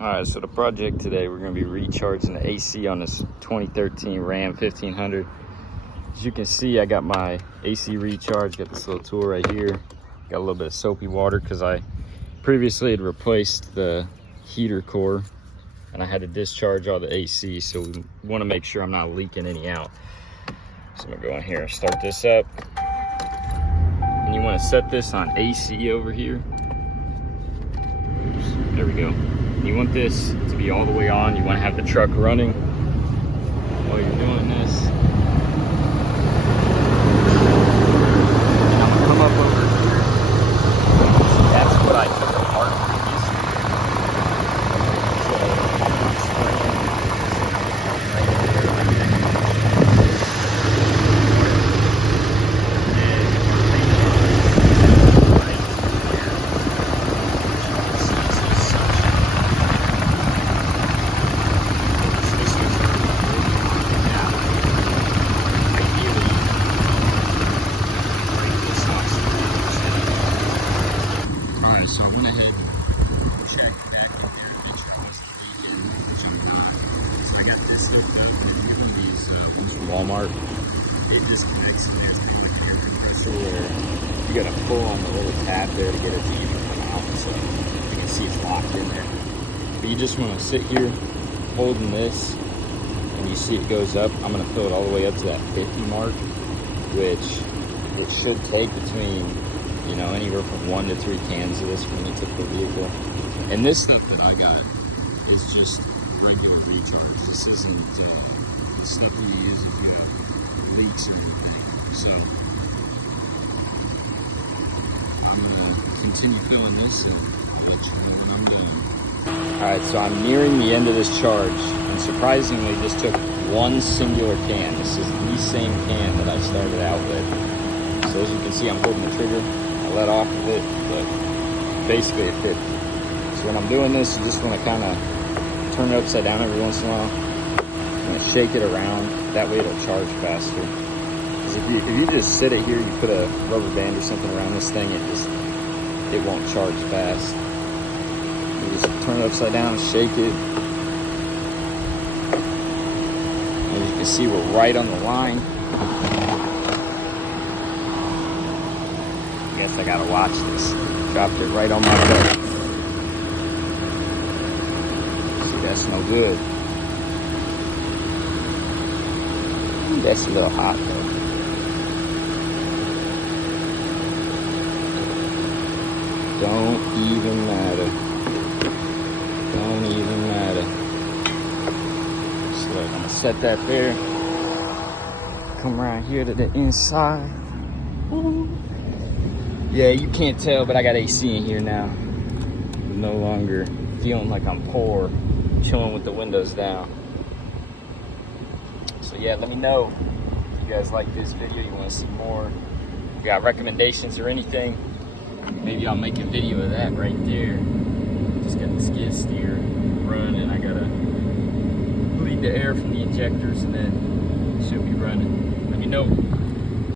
Alright, so the project today, we're going to be recharging the AC on this 2013 Ram 1500. As you can see, I got my AC recharge, got this little tool right here. Got a little bit of soapy water because I previously had replaced the heater core and I had to discharge all the AC, so we want to make sure I'm not leaking any out. So I'm going to go in here and start this up. And you want to set this on AC over here. Oops, there we go. You want this to be all the way on. You want to have the truck running while you're doing this. And I'm going to come up over here. That's what I took apart so I went ahead and checked back in there, make sure it was here, which I'm not. So I got this hooked up with one of these ones from Walmart. It disconnects and there's the air compressor where you gotta pull on the little tab there to get it to even come out. So you can see it's locked in there. But you just wanna sit here holding this and you see it goes up. I'm gonna fill it all the way up to that 50 mark, which it should take between, you know, anywhere from 1 to 3 cans of this from any typical vehicle. And this stuff that I got is just regular recharge. This isn't the stuff that you use if you have leaks or anything. So I'm gonna continue filling this and I'll let you know when I'm done. All right, so I'm nearing the end of this charge, and surprisingly, this took one singular can. This is the same can that I started out with. So as you can see, I'm holding the trigger. I let off of it, but basically it fit. So when I'm doing this, you just want to kind of turn it upside down every once in a while. I'm going to shake it around. That way it'll charge faster. Because if you just sit it here, you put a rubber band or something around this thing, it won't charge fast. You just turn it upside down, shake it. As you can see, we're right on the line. I gotta watch this. Dropped it right on my butt. See, that's no good. That's a little hot though. Don't even matter. Don't even matter. So I'm gonna set that there. Come around here to the inside. Ooh. Yeah, you can't tell, but I got AC in here now. I'm no longer feeling like I'm poor, chilling with the windows down. So yeah, let me know if you guys like this video, you want to see more. If you got recommendations or anything, maybe I'll make a video of that right there. Just got the skid steer running. I gotta bleed the air from the injectors and then it should be running. Let me know.